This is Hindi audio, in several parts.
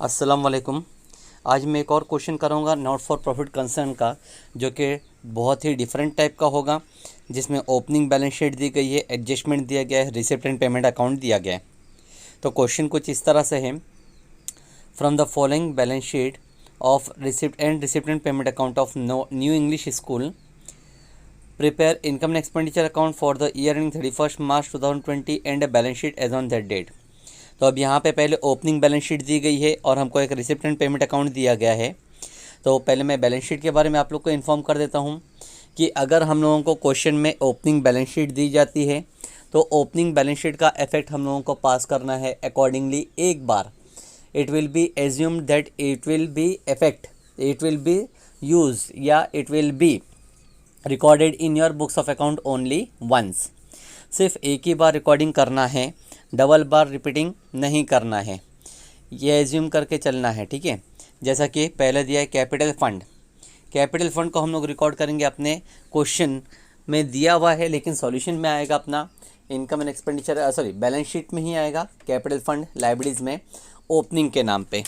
अस्सलाम वालेकुम। आज मैं एक और क्वेश्चन करूँगा नॉट फॉर प्रॉफिट कंसर्न का, जो कि बहुत ही डिफरेंट टाइप का होगा, जिसमें ओपनिंग बैलेंस शीट दी गई है, एडजस्टमेंट दिया गया है, रिसिप्ट एंड पेमेंट अकाउंट दिया गया है। तो क्वेश्चन कुछ इस तरह से है, from the following balance sheet of receipt and payment account of new English school, prepare income and expenditure account for the year ending 31 March 2020 and a balance sheet as on that date. तो अब यहाँ पे पहले ओपनिंग बैलेंस शीट दी गई है और हमको एक रिसिप्ट एंड पेमेंट अकाउंट दिया गया है। तो पहले मैं बैलेंस शीट के बारे में आप लोग को इन्फॉर्म कर देता हूँ कि अगर हम लोगों को क्वेश्चन में ओपनिंग बैलेंस शीट दी जाती है तो ओपनिंग बैलेंस शीट का इफेक्ट हम लोगों को पास करना है अकॉर्डिंगली एक बार। It will be assumed that it will be effect, it will be use या it will be recorded in your books of account only once. सिर्फ एक ही बार रिकॉर्डिंग करना है, डबल बार रिपीटिंग नहीं करना है, ये एज्यूम करके चलना है, ठीक है। जैसा कि पहले दिया है कैपिटल फ़ंड, कैपिटल फ़ंड को हम लोग रिकॉर्ड करेंगे अपने क्वेश्चन में दिया हुआ है, लेकिन सॉल्यूशन में आएगा अपना income and expenditure sorry balance sheet में ही आएगा कैपिटल फ़ंड लाइब्रेरीज में ओपनिंग के नाम पे।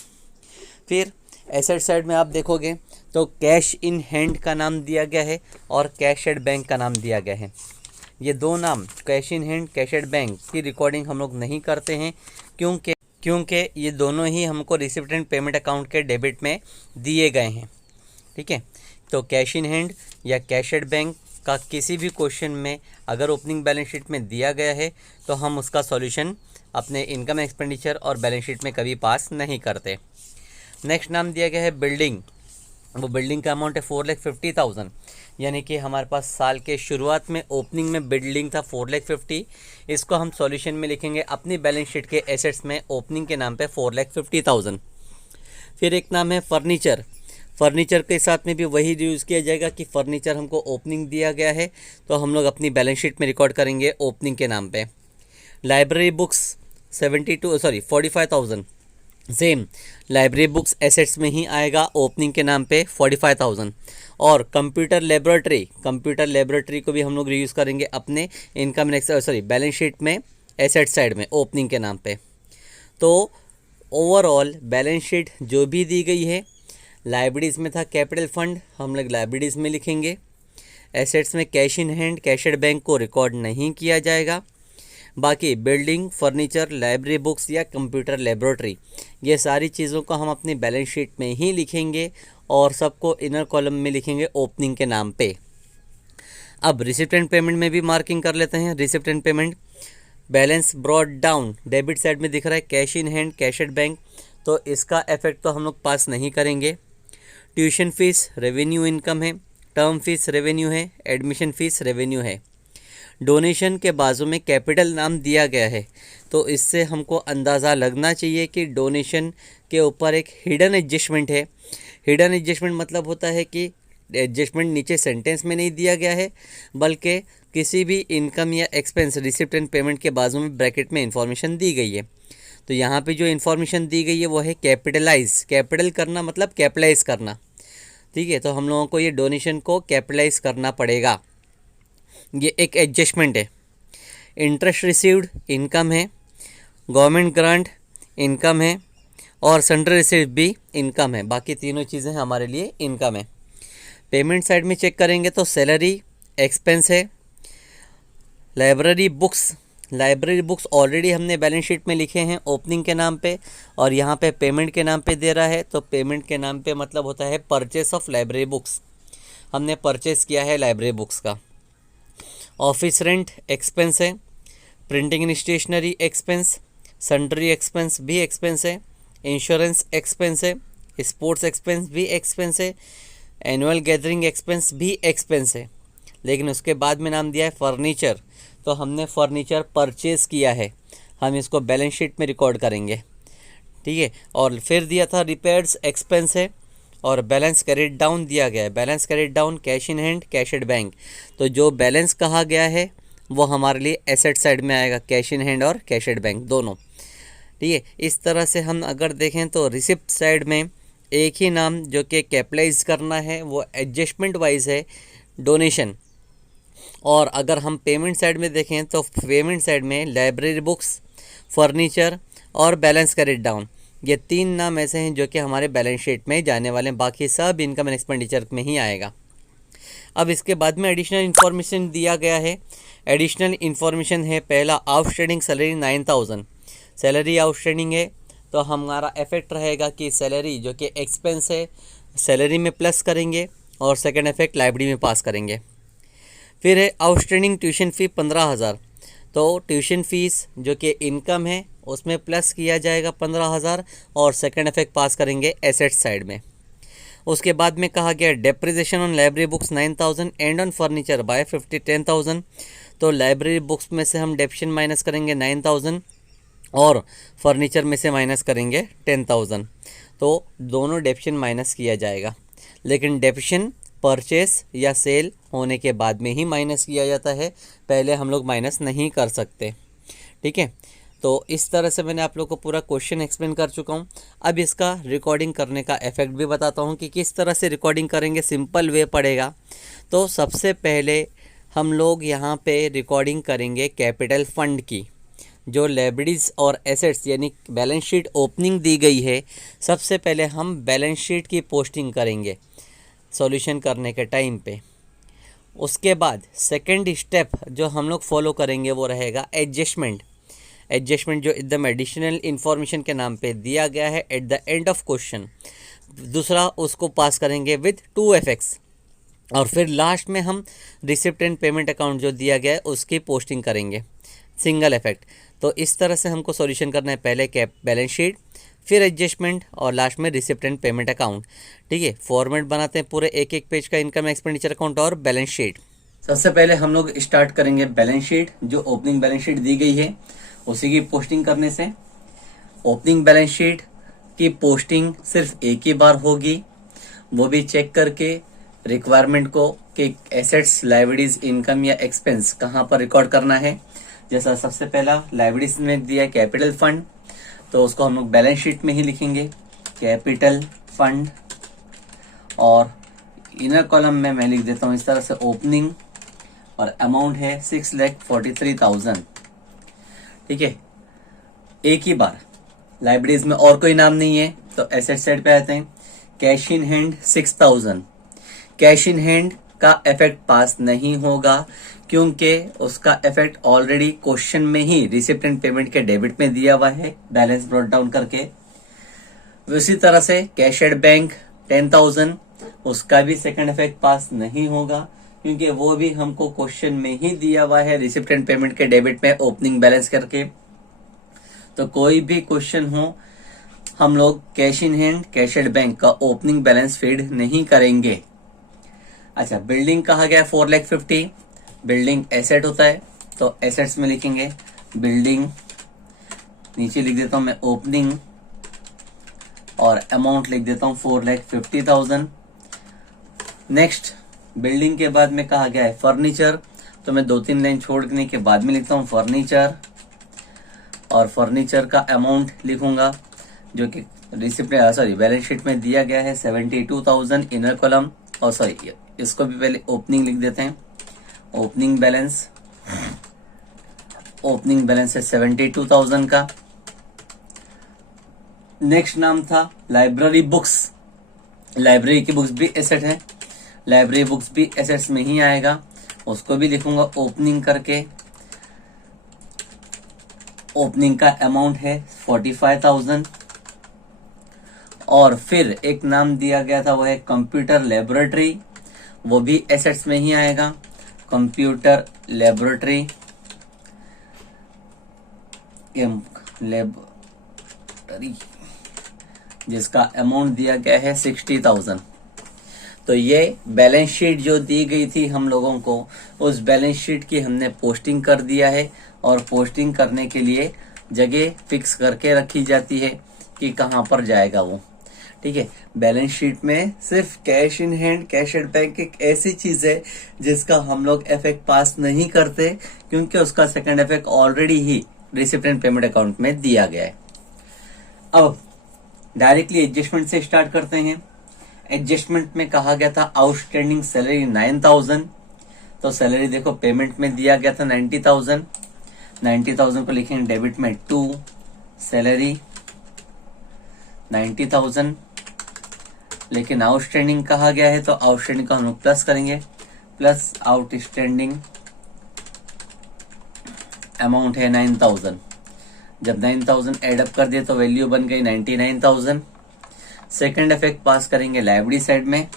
फिर एसेट साइड में आप देखोगे तो कैश इन हैंड का नाम दिया गया है और कैश एट बैंक का नाम दिया गया है। ये दो नाम cash in hand, cash at bank की रिकॉर्डिंग हम लोग नहीं करते हैं क्योंकि ये दोनों ही हमको रिसिप्ट एंड पेमेंट अकाउंट के डेबिट में दिए गए हैं, ठीक है। तो कैश इन हैंड या कैश एट बैंक का किसी भी क्वेश्चन में अगर ओपनिंग बैलेंस शीट में दिया गया है तो हम उसका सॉल्यूशन अपने इनकम एक्सपेंडिचर और बैलेंस शीट में कभी पास नहीं करते। नेक्स्ट नाम दिया गया है बिल्डिंग। वो बिल्डिंग का अमाउंट है 4,50,000, यानी कि हमारे पास साल के शुरुआत में ओपनिंग में बिल्डिंग था 4,50,000। इसको हम सॉल्यूशन में लिखेंगे अपनी बैलेंस शीट के एसेट्स में ओपनिंग के नाम पे 4,50,000। फिर एक नाम है फर्नीचर। फर्नीचर के साथ में भी वही यूज़ किया जाएगा कि फर्नीचर हमको ओपनिंग दिया गया है तो हम लोग अपनी बैलेंस शीट में रिकॉर्ड करेंगे ओपनिंग के नाम पे। Library books 45,000, same library books assets में ही आएगा ओपनिंग के नाम पे 45,000। और कंप्यूटर लेबोरेटरी को भी हम लोग रीयूज़ करेंगे अपने इनकम बैलेंस शीट में एसेट साइड में ओपनिंग के नाम पे। तो ओवरऑल बैलेंस शीट जो भी दी गई है, लाइब्रेरीज़ में था कैपिटल फंड, हम लोग लाइब्रेरीज़ में लिखेंगे। एसेट्स में cash in hand, cash at bank को रिकॉर्ड नहीं किया जाएगा। बाकी बिल्डिंग, फर्नीचर, लाइब्रेरी बुक्स या कंप्यूटर लेबोरेटरी, ये सारी चीज़ों को हम अपनी बैलेंस शीट में ही लिखेंगे और सबको इनर कॉलम में लिखेंगे ओपनिंग के नाम पे। अब रिसिप्ट एंड पेमेंट में भी मार्किंग कर लेते हैं। Receipt and payment balance brought down, debit side में दिख रहा है cash in hand, cash at bank, तो इसका इफेक्ट तो हम लोग पास नहीं करेंगे। ट्यूशन फीस रेवेन्यू इनकम है, टर्म फीस रेवेन्यू है, एडमिशन फीस रेवेन्यू है। डोनेशन के बाजू में कैपिटल नाम दिया गया है तो इससे हमको अंदाज़ा लगना चाहिए कि डोनेशन के ऊपर एक हिडन एडजस्टमेंट है। हिडन एडजस्टमेंट मतलब होता है कि एडजस्टमेंट नीचे सेंटेंस में नहीं दिया गया है, बल्कि किसी भी इनकम या एक्सपेंस रिसिप्ट एंड पेमेंट के बाजू में ब्रैकेट में इंफॉर्मेशन दी गई है। तो यहाँ पे जो इन्फॉर्मेशन दी गई है वो है कैपिटलाइज। कैपिटल करना मतलब कैपिटलाइज करना, ठीक है। तो हम लोगों को ये डोनेशन को कैपिटलाइज करना पड़ेगा, ये एक एडजस्टमेंट है। इंटरेस्ट रिसीव्ड इनकम है, गवर्नमेंट ग्रांट इनकम है और सेंट्रल रिसीव्ड भी इनकम है। बाकी तीनों चीज़ें हमारे लिए इनकम है। पेमेंट साइड में चेक करेंगे तो सैलरी एक्सपेंस है। लाइब्रेरी बुक्स ऑलरेडी हमने बैलेंस शीट में लिखे हैं ओपनिंग के नाम पे और यहाँ पे पेमेंट के नाम पे दे रहा है, तो पेमेंट के नाम पे मतलब होता है परचेस ऑफ लाइब्रेरी बुक्स, हमने परचेस किया है लाइब्रेरी बुक्स का। ऑफिस रेंट एक्सपेंस है, printing and stationery expense, sundry expense भी एक्सपेंस है, इंश्योरेंस एक्सपेंस है, स्पोर्ट्स एक्सपेंस भी एक्सपेंस है, एनुअल गैदरिंग एक्सपेंस भी एक्सपेंस है। लेकिन उसके बाद में नाम दिया है फर्नीचर, तो हमने फर्नीचर परचेज़ किया है, हम इसको बैलेंस शीट में रिकॉर्ड करेंगे, ठीक है। और फिर दिया था रिपेयर्स एक्सपेंस है और बैलेंस कैरिड डाउन दिया गया है। Balance carried down cash in hand, cash at bank, तो जो बैलेंस कहा गया है वो हमारे लिए एसेट साइड में आएगा, कैश इन हैंड और कैश एट बैंक दोनों, ठीक है। इस तरह से हम अगर देखें तो रिसिप्ट साइड में एक ही नाम जो कि कैपिटलाइज करना है वो एडजस्टमेंट वाइज है डोनेशन। और अगर हम पेमेंट साइड में देखें तो पेमेंट साइड में लाइब्रेरी बुक्स, फर्नीचर और बैलेंस कैरिड डाउन, ये 3 नाम ऐसे हैं जो कि हमारे बैलेंस शीट में जाने वाले हैं, बाकी सब इनकम एंड एक्सपेंडिचर में ही आएगा। अब इसके बाद में एडिशनल इन्फॉर्मेशन दिया गया है। एडिशनल इन्फॉर्मेशन है, पहला आउटस्टैंडिंग सैलरी 9000, सैलरी आउटस्टैंडिंग है तो हमारा इफेक्ट रहेगा कि सैलरी जो कि एक्सपेंस है सैलरी में प्लस करेंगे और सेकंड इफेक्ट लाइब्रेरी में पास करेंगे। फिर है आउटस्टैंडिंग ट्यूशन फ़ी 15000, तो ट्यूशन फीस जो कि इनकम है उसमें प्लस किया जाएगा 15000 और सेकंड इफेक्ट पास करेंगे एसेट साइड में। उसके बाद में कहा गया depreciation on library books 9000 and on furniture bye 10,000, तो लाइब्रेरी बुक्स में से हम डेप्शन माइनस करेंगे 9000 और फर्नीचर में से माइनस करेंगे 10,000, तो दोनों डेप्शन माइनस किया जाएगा, लेकिन डेप्शन परचेस या सेल होने के बाद में ही माइनस किया जाता है, पहले हम लोग माइनस नहीं कर सकते। ठीक है, तो इस तरह से मैंने आप लोग को पूरा क्वेश्चन एक्सप्लेन कर चुका हूँ। अब इसका रिकॉर्डिंग करने का इफेक्ट भी बताता हूँ कि किस तरह से रिकॉर्डिंग करेंगे, सिंपल वे पड़ेगा। तो सबसे पहले हम लोग यहाँ पे रिकॉर्डिंग करेंगे कैपिटल फंड की, जो लायबिलिटीज़ और एसेट्स यानी बैलेंस शीट ओपनिंग दी गई है। सबसे पहले हम बैलेंस शीट की पोस्टिंग करेंगे सॉल्यूशन करने के टाइम पे। उसके बाद सेकंड स्टेप जो हम लोग फॉलो करेंगे वो रहेगा एडजस्टमेंट। एडजस्टमेंट जो एकदम एडिशनल इन्फॉर्मेशन के नाम पे दिया गया है at the end of question, दूसरा उसको पास करेंगे विद 2 FX और फिर लास्ट में हम रिसिप्ट एंड पेमेंट अकाउंट जो दिया गया है उसकी पोस्टिंग करेंगे सिंगल इफेक्ट। तो इस तरह से हमको सॉल्यूशन करना है, पहले कैप बैलेंस शीट, फिर एडजस्टमेंट और लास्ट में रिसिप्ट एंड पेमेंट अकाउंट। ठीक है, फॉर्मेट बनाते हैं पूरे एक एक पेज का, इनकम एक्सपेंडिचर अकाउंट और बैलेंस शीट। सबसे पहले हम लोग स्टार्ट करेंगे बैलेंस शीट, जो ओपनिंग बैलेंस शीट दी गई है उसी की पोस्टिंग करने से। ओपनिंग बैलेंस शीट की पोस्टिंग सिर्फ एक ही बार होगी, वो भी चेक करके रिक्वायरमेंट को कि एसेट्स लायबिलिटीज इनकम या एक्सपेंस कहाँ पर रिकॉर्ड करना है। जैसा सबसे पहला लायबिलिटीज में दिया है कैपिटल फंड, तो उसको हम लोग बैलेंस शीट में ही लिखेंगे कैपिटल फंड, और इनर कॉलम में मैं लिख देता हूँ इस तरह से ओपनिंग, और अमाउंट है 6,43,000। ठीक है, एक ही बार लाइब्रेरीज में और कोई नाम नहीं है तो एसेट साइड पे आते हैं। Cash in hand 6,000, cash in hand का इफेक्ट पास नहीं होगा क्योंकि उसका इफेक्ट ऑलरेडी क्वेश्चन में ही रिसिप्ट एंड पेमेंट के डेबिट में दिया हुआ है बैलेंस ब्रॉट डाउन करके। उसी तरह से कैश एट बैंक 10,000, उसका भी सेकंड इफेक्ट पास नहीं होगा क्योंकि वो भी हमको क्वेश्चन में ही दिया हुआ है रिसिप्ट एंड पेमेंट के डेबिट में ओपनिंग बैलेंस करके। तो कोई भी क्वेश्चन हो हम लोग cash in hand cash at bank का ओपनिंग बैलेंस फीड नहीं करेंगे। अच्छा, बिल्डिंग कहा गया 4,50,000, बिल्डिंग एसेट होता है तो एसेट्स में लिखेंगे बिल्डिंग, नीचे लिख देता हूं मैं ओपनिंग और अमाउंट लिख देता हूं 4,50,000। नेक्स्ट बिल्डिंग के बाद में कहा गया है फर्नीचर, तो मैं 2-3 लाइन छोड़ने के बाद में लिखता हूं फर्नीचर, और फर्नीचर का अमाउंट लिखूंगा जो कि रिसिप्ट बैलेंस शीट में दिया गया है 72,000 इनर कॉलम, और सॉरी इसको भी पहले ओपनिंग लिख देते हैं। ओपनिंग बैलेंस है 72,000 का। नेक्स्ट नाम था लाइब्रेरी बुक्स, लाइब्रेरी की बुक्स भी एसेट है, लाइब्रेरी बुक्स भी एसेट्स में ही आएगा, उसको भी लिखूंगा ओपनिंग करके। ओपनिंग का अमाउंट है 45,000, और फिर एक नाम दिया गया था वो है कंप्यूटर लेबोरेटरी, वो भी एसेट्स में ही आएगा, कंप्यूटर लेबोरेटरी जिसका अमाउंट दिया गया है 60,000। तो ये बैलेंस शीट जो दी गई थी हम लोगों को, उस बैलेंस शीट की हमने पोस्टिंग कर दिया है, और पोस्टिंग करने के लिए जगह फिक्स करके रखी जाती है कि कहाँ पर जाएगा वो। ठीक है, बैलेंस शीट में सिर्फ cash in hand cash at bank एक ऐसी चीज है जिसका हम लोग इफेक्ट पास नहीं करते क्योंकि उसका second effect already he receipt and payment account में दिया गया है। अब डायरेक्टली एडजस्टमेंट से स्टार्ट करते हैं। एडजस्टमेंट में कहा गया था आउटस्टैंडिंग सैलरी 9,000, तो सैलरी देखो पेमेंट में दिया गया था 90,000, 90,000 को लिखेंगे डेबिट में 2 सैलरी, 90,000, लेकिन आउटस्टैंडिंग कहा गया है तो आउटस्टैंडिंग को हम लोग प्लस करेंगे, प्लस आउटस्टैंडिंग अमाउंट है 9,000। जब 9,000 एडअप कर दिए तो वैल्यू बन गई 99,000। सेकेंड इफेक्ट पास करेंगे लाइब्रेरी साइड में,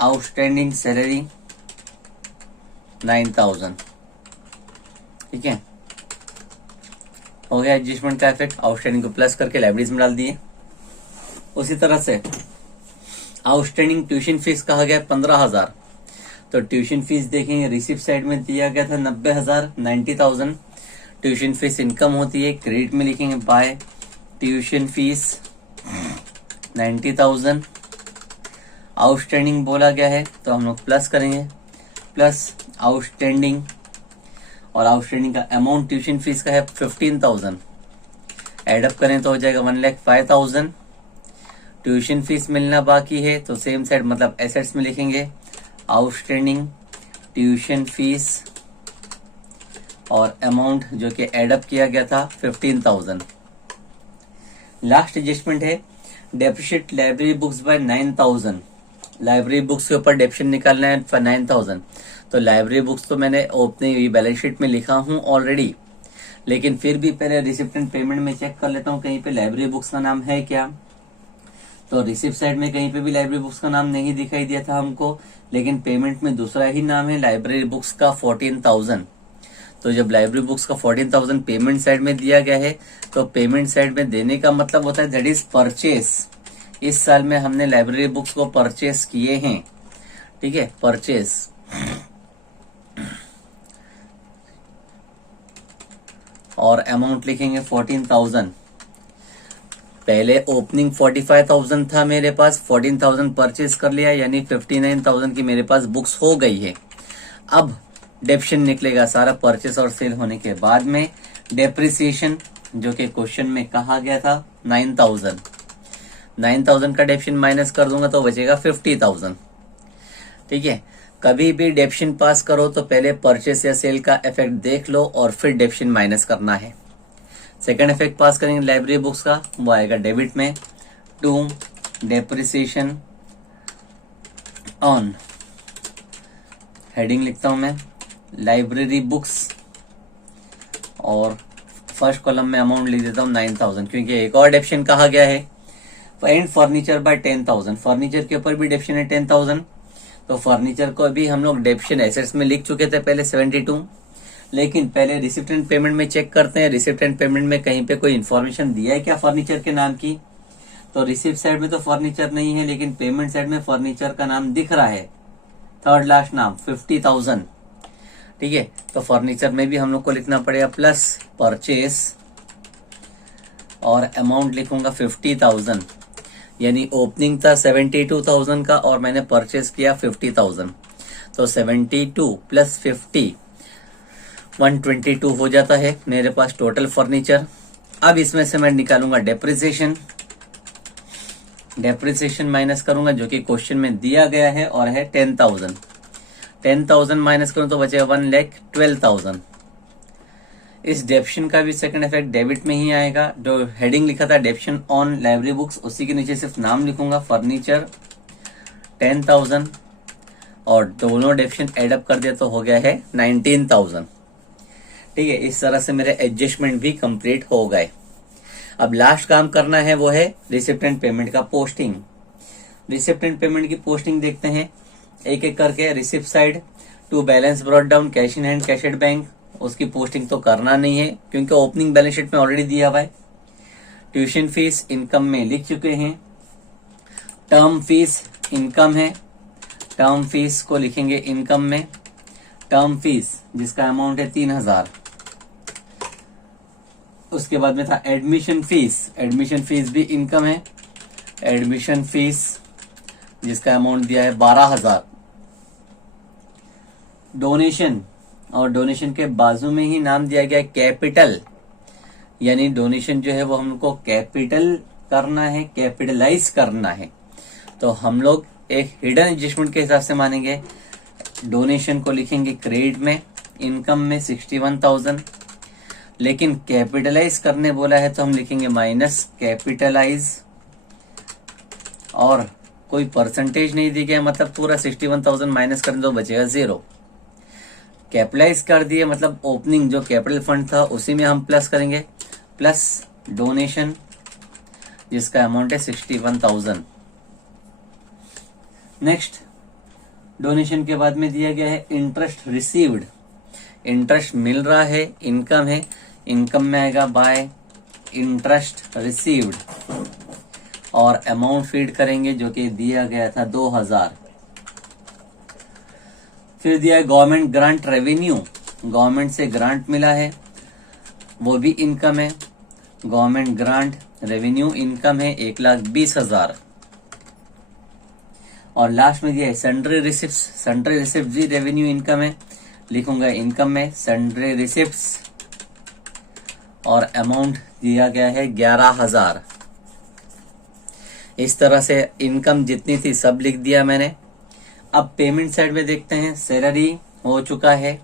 आउटस्टैंडिंग सैलरी 9,000। ठीक है, हो गया एडजस्टमेंट का इफेक्ट, आउटस्टैंडिंग को प्लस करके लाइब्रेरीज में डाल दिए। उसी तरह से आउटस्टैंडिंग ट्यूशन फीस कहा गया 15,000, तो ट्यूशन फीस देखेंगे रिसिप्ट साइड में दिया गया था 90,000, 90,000। ट्यूशन फीस इनकम होती है, क्रेडिट में लिखेंगे बाय ट्यूशन फीस 90,000। आउटस्टैंडिंग बोला गया है तो हम लोग प्लस करेंगे, प्लस आउटस्टैंडिंग, और आउटस्टैंडिंग का अमाउंट ट्यूशन फीस का है 15,000, एडअप करें तो हो जाएगा 1,05,000। ट्यूशन फीस मिलना बाकी है तो सेम साइड मतलब एसेट्स में लिखेंगे आउटस्टैंडिंग ट्यूशन फीस और अमाउंट जो कि एडअप किया गया था 15,000। लास्ट एडजस्टमेंट है depreciate library books by 9,000। Library books के ऊपर डेप्शन निकालना है 9,000, तो लाइब्रेरी बुक्स तो मैंने ओपनिंग बैलेंस शीट में लिखा हूं ऑलरेडी, लेकिन फिर भी पहले रिसिप्ट एंड पेमेंट में चेक कर लेता हूं कहीं पे लाइब्रेरी बुक्स का नाम है क्या। तो रिसिप्ट साइड में कहीं पे भी लाइब्रेरी बुक्स का नाम नहीं दिखाई दिया था हमको, लेकिन पेमेंट में दूसरा ही नाम है लाइब्रेरी बुक्स का 14,000। तो जब लाइब्रेरी बुक्स का 14,000 पेमेंट साइड में दिया गया है तो पेमेंट साइड में देने का मतलब होता है दैट इज परचेस। इस साल में हमने लाइब्रेरी बुक्स को परचेस किए हैं, ठीक है, परचेस। और अमाउंट लिखेंगे 14,000। पहले ओपनिंग 45,000 था मेरे पास, 14,000 परचेज कर लिया, यानी 59,000 की मेरे पास बुक्स हो गई है। अब डेप्शन निकलेगा सारा परचेस और सेल होने के बाद में। डेप्रिसिएशन जो कि क्वेश्चन में कहा गया था 9,000 का डेप्शन माइनस कर दूंगा तो बचेगा 50,000। ठीक है, कभी भी डेप्शन पास करो तो पहले परचेस या सेल का इफेक्ट देख लो और फिर डेप्शन माइनस करना है। सेकंड इफेक्ट पास करेंगे लाइब्रेरी बुक्स का, वो आएगा डेबिट में टू डेप्रिसिएशन ऑन, हेडिंग लिखता हूं मैं लाइब्रेरी बुक्स, और फर्स्ट कॉलम में अमाउंट लिख देता हूं 9,000, क्योंकि एक और डेप्शन कहा गया है। एंड फर्नीचर बाय 10,000, फर्नीचर के ऊपर भी डेप्शन है 10,000, तो फर्नीचर को भी हम लोग डेप्शन एसेट्स में लिख चुके थे पहले 72, लेकिन पहले रिसिप्ट एंड पेमेंट में चेक करते हैं रिसिप्ट एंड पेमेंट में कहीं पे कोई इन्फॉर्मेशन दिया है क्या फर्नीचर के नाम की। तो रिसिप्ट साइड में तो फर्नीचर नहीं है, लेकिन पेमेंट साइड में फर्नीचर का नाम दिख रहा है, थर्ड लास्ट नाम 50,000। ठीक है, तो फर्नीचर में भी हम लोग को लिखना पड़ेगा प्लस परचेस और अमाउंट लिखूंगा 50,000, यानी ओपनिंग था 72,000 का और मैंने परचेस किया 50,000, तो 72 प्लस 50 122 हो जाता है मेरे पास टोटल फर्नीचर। अब इसमें से मैं निकालूंगा डेप्रिसिएशन, डेप्रिसिएशन माइनस करूंगा जो कि क्वेश्चन में दिया गया है और है 10,000। 10,000 माइनस करूं तो बचेगा 1,12,000। इस डेप्शन का भी सेकंड इफेक्ट डेबिट में ही आएगा। जो हेडिंग लिखा था डेप्शन ऑन लाइब्रेरी बुक्स, उसी के नीचे सिर्फ नाम लिखूंगा फर्नीचर 10,000, और दोनों डेप्शन एडअप कर दिया तो हो गया है 19,000। ठीक है, इस तरह से मेरे एडजस्टमेंट भी कंप्लीट हो गए। अब लास्ट काम करना है वो है रिसिप्ट एंड पेमेंट का पोस्टिंग। रिसिप्ट एंड पेमेंट की पोस्टिंग देखते हैं एक एक करके। Receipt side to balance brought down cash in hand cash at bank, उसकी पोस्टिंग तो करना नहीं है क्योंकि ओपनिंग बैलेंस शीट में ऑलरेडी दिया हुआ है। ट्यूशन फीस इनकम में लिख चुके हैं। टर्म फीस इनकम है, टर्म फीस को लिखेंगे इनकम में। टर्म फीस जिसका अमाउंट है 3,000। उसके बाद में था एडमिशन फीस, एडमिशन फीस भी इनकम है। एडमिशन फीस जिसका अमाउंट दिया है 12,000। डोनेशन, और डोनेशन के बाजू में ही नाम दिया गया कैपिटल, यानी डोनेशन जो है वो हमको कैपिटल करना है, कैपिटलाइज करना है, तो हम लोग एक हिडन एडजस्टमेंट के हिसाब से मानेंगे। डोनेशन को लिखेंगे क्रेडिट में, इनकम में 61,000। लेकिन कैपिटलाइज करने बोला है तो हम लिखेंगे माइनस कैपिटलाइज, और कोई परसेंटेज नहीं दी गया, मतलब पूरा 61,000 माइनस करें तो बचेगा 0। कैपिटलाइज कर दिए मतलब ओपनिंग जो कैपिटल फंड था उसी में हम प्लस करेंगे, प्लस डोनेशन जिसका अमाउंट है 61,000। नेक्स्ट डोनेशन के बाद में दिया गया है इंटरेस्ट रिसीव्ड, इंटरेस्ट मिल रहा है, इनकम है, इनकम में आएगा बाय इंटरेस्ट रिसीव्ड, और अमाउंट फीड करेंगे जो कि दिया गया था 2,000। फिर दिया है गवर्नमेंट ग्रांट रेवेन्यू, गवर्नमेंट से ग्रांट मिला है वो भी इनकम है, गवर्नमेंट ग्रांट रेवेन्यू इनकम है 1,20,000। और लास्ट में दिया है सन्ड्री रिसिप्ट्स, सन्ड्री रिसिप्ट भी रेवेन्यू इनकम है, लिखूंगा इनकम में सन्ड्री रिसिप्ट्स, और अमाउंट दिया गया है 11,000। इस तरह से इनकम जितनी थी सब लिख दिया मैंने। अब पेमेंट साइड में देखते हैं, सैलरी हो चुका है,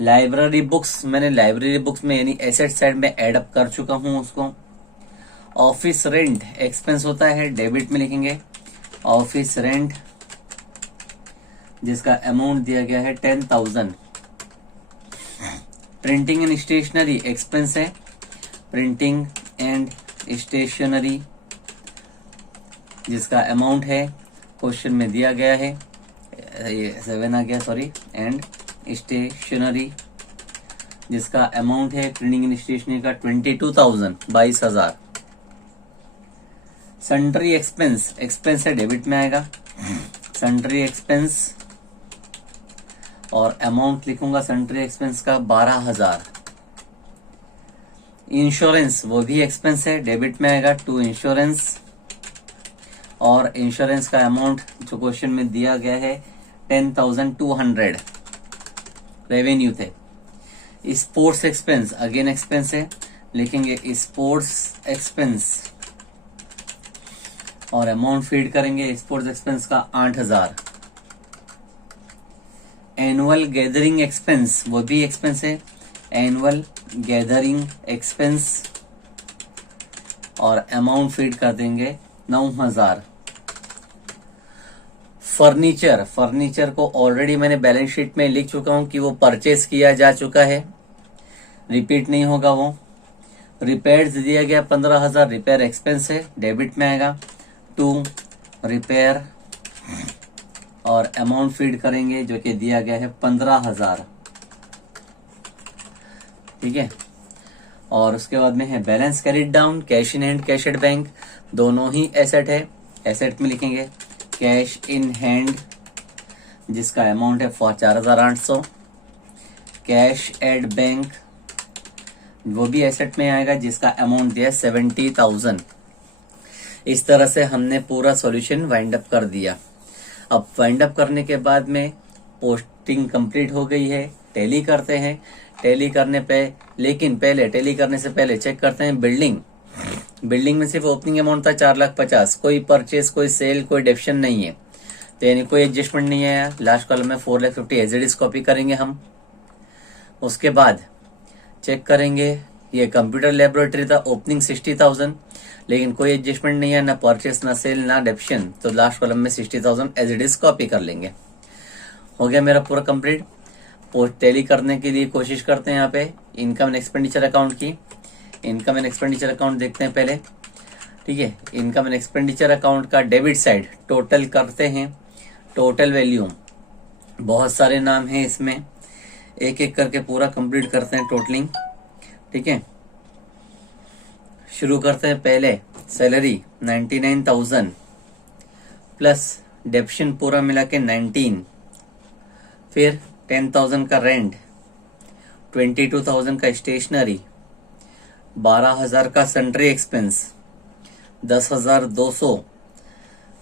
लाइब्रेरी बुक्स मैंने लाइब्रेरी बुक्स में यानी एसेट साइड में एड अप कर चुका हूं उसको। ऑफिस रेंट एक्सपेंस होता है, डेबिट में लिखेंगे ऑफिस रेंट जिसका अमाउंट दिया गया है 10,000। प्रिंटिंग एंड स्टेशनरी एक्सपेंस है, प्रिंटिंग एंड स्टेशनरी जिसका अमाउंट है क्वेश्चन में दिया गया है, ये 7 आ गया सॉरी, एंड स्टेशनरी जिसका अमाउंट है प्रिंटिंग एंड स्टेशनरी का 22,000 22,000। सन्ड्री एक्सपेंस, एक्सपेंस है डेबिट में आएगा सन्ड्री एक्सपेंस, और अमाउंट लिखूंगा सन्ड्री एक्सपेंस का 12,000। इंश्योरेंस वो भी एक्सपेंस है, डेबिट में आएगा टू इंश्योरेंस, और इंश्योरेंस का अमाउंट जो क्वेश्चन में दिया गया है 10,200 रेवेन्यू थे। स्पोर्ट्स एक्सपेंस अगेन एक्सपेंस है, लिखेंगे स्पोर्ट्स एक्सपेंस, और अमाउंट फीड करेंगे स्पोर्ट्स एक्सपेंस का 8,000। एनुअल गैदरिंग एक्सपेंस वो भी एक्सपेंस है, एनुअल गैदरिंग एक्सपेंस, और अमाउंट फीड कर देंगे 9,000। फर्नीचर, फर्नीचर को ऑलरेडी मैंने बैलेंस शीट में लिख चुका हूं कि वो परचेज किया जा चुका है, रिपीट नहीं होगा वो। रिपेयर्स दिया गया 15,000, रिपेयर एक्सपेंस है, डेबिट में आएगा टू रिपेयर, और अमाउंट फीड करेंगे जो कि दिया गया है 15,000। ठीक है, और उसके बाद में है balance carried down, cash in hand cash at bank, दोनों ही एसेट है, एसेट में लिखेंगे कैश इन हैंड जिसका अमाउंट है 4,800। कैश एट बैंक वो भी एसेट में आएगा जिसका अमाउंट दिया 70,000। इस तरह से हमने पूरा सॉल्यूशन वाइंड अप कर दिया। अब वाइंड अप करने के बाद में पोस्टिंग कंप्लीट हो गई है, टैली करते हैं। टैली करने पे लेकिन पहले टैली करने से पहले चेक करते हैं बिल्डिंग। बिल्डिंग में सिर्फ ओपनिंग अमाउंट था 4,50,000, कोई परचेज कोई सेल कोई डेप्शन नहीं है, तो यानी कोई एडजस्टमेंट नहीं आया। लास्ट कॉलम में 4,50,000 एज इट इज कॉपी करेंगे हम। उसके बाद चेक करेंगे ये कंप्यूटर लेबोरेटरी था, ओपनिंग 60,000, लेकिन कोई एडजस्टमेंट नहीं है, ना परचेस ना सेल ना डेप्शन, तो लास्ट कॉलम में 60,000 एज इट इज कॉपी कर लेंगे। हो गया मेरा पूरा कंप्लीट। टैली करने के लिए कोशिश करते हैं यहाँ पे इनकम एंड एक्सपेंडिचर अकाउंट की। इनकम एंड एक्सपेंडिचर अकाउंट देखते हैं पहले। ठीक है, इनकम एंड एक्सपेंडिचर अकाउंट का डेबिट साइड टोटल करते हैं, टोटल वैल्यू, बहुत सारे नाम हैं इसमें, एक एक करके पूरा कंप्लीट करते हैं टोटलिंग। ठीक है, शुरू करते हैं पहले सैलरी 99,000 प्लस डेप्शन पूरा मिला के 19, फिर 10,000 का रेंट, 22,000 का स्टेशनरी, 12,000 का सन्ड्री एक्सपेंस, 10,200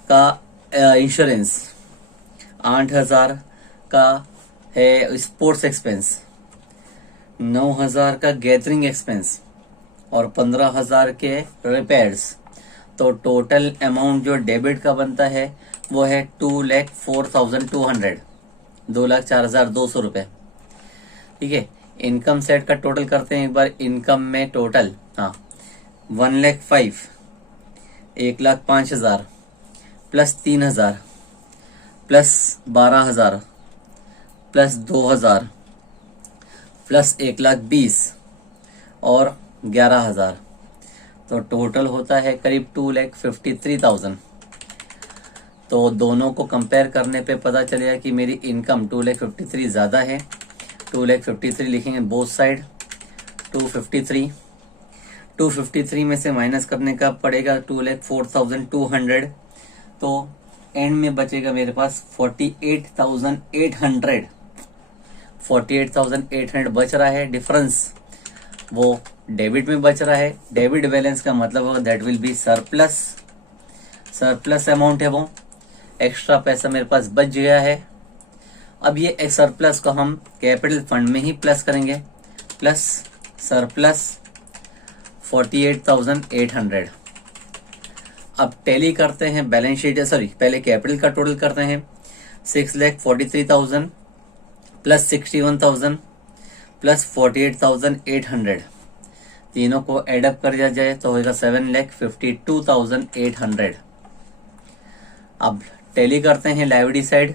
का इंश्योरेंस, 8,000 का है स्पोर्ट्स एक्सपेंस, 9,000 का गैदरिंग एक्सपेंस, और 15,000 के रिपेयर्स। तो टोटल अमाउंट जो डेबिट का बनता है वो है 2,04,200, 2,04,200 रुपए। ठीक है, इनकम सेट का टोटल करते हैं एक बार। इनकम में total 1,05,000, 1,05,000 plus 3,000 plus 12,000 plus 2,000 plus 1,20,000 और 11,000, तो टोटल होता है करीब 2,53,000। तो दोनों को कंपेयर करने पे पता चलेगा कि मेरी इनकम 2,53,000 ज़्यादा है। 2,53,000 लिखेंगे बोथ साइड। 253 में से माइनस करने का पड़ेगा 2,04,200, तो एंड में बचेगा मेरे पास 48,800। 48,800 बच रहा है। डिफरेंस वो डेबिट में बच रहा है। डेबिट बैलेंस का मतलब होगा that will be surplus. Surplus amount है वो, एक्स्ट्रा पैसा मेरे पास बच गया है। अब ये सरप्लस को हम कैपिटल फंड में ही प्लस करेंगे। Plus surplus 48,800। अब टैली करते हैं बैलेंस शीट, पहले कैपिटल का टोटल करते हैं। 6,43,000 प्लस 61,000 प्लस 48,800, तीनों को एडअप कर दिया जाए तो होगा 7,52,800। अब टैली करते हैं लायबिलिटी साइड।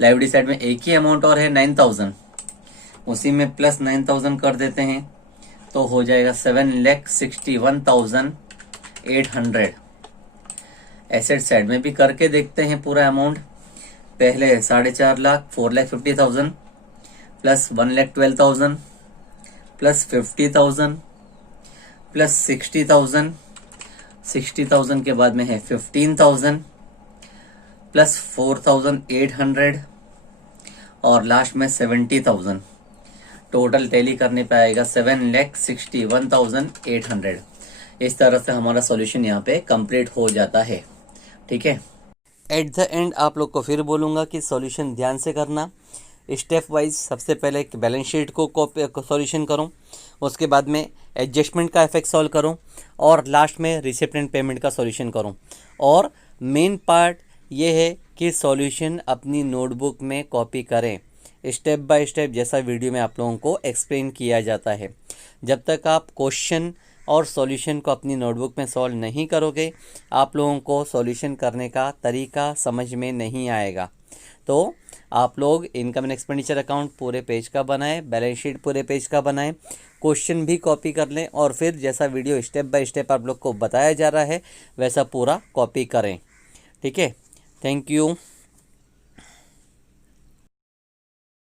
लायबिलिटी साइड में एक ही अमाउंट और है 9,000, उसी में प्लस 9,000 कर देते हैं तो हो जाएगा 7,61,800। एसेट साइड में भी करके देखते हैं पूरा अमाउंट। पहले 4.5 लाख 4,50,000 प्लस 1,12,000 प्लस 50,000 प्लस 60,000, 60,000 के बाद में है 15,000 प्लस 4,800 और लास्ट में 70,000। टोटल टैली करने पे आएगा 7,61,800। इस तरह से हमारा सॉल्यूशन यहाँ पे कंप्लीट हो जाता है। ठीक है, एट द एंड आप लोग को फिर बोलूँगा कि सॉल्यूशन ध्यान से करना, स्टेप वाइज। सबसे पहले बैलेंस शीट को सॉल्यूशन करूं, उसके बाद में एडजस्टमेंट का इफेक्ट सॉल्व करूं और लास्ट में रिसिप्ट एंड पेमेंट का सॉल्यूशन करूं। और मेन पार्ट ये है कि सॉल्यूशन अपनी नोटबुक में कॉपी करें, स्टेप बाय स्टेप, जैसा वीडियो में आप लोगों को एक्सप्लेन किया जाता है। जब तक आप क्वेश्चन और सॉल्यूशन को अपनी नोटबुक में सॉल्व नहीं करोगे, आप लोगों को सॉल्यूशन करने का तरीका समझ में नहीं आएगा। तो आप लोग इनकम एंड एक्सपेंडिचर अकाउंट पूरे पेज का बनाएं, बैलेंस शीट पूरे पेज का बनाएं, क्वेश्चन भी कॉपी कर लें और फिर जैसा वीडियो स्टेप बाय स्टेप आप लोग को बताया जा रहा है वैसा पूरा कॉपी करें। ठीक है, थैंक यू।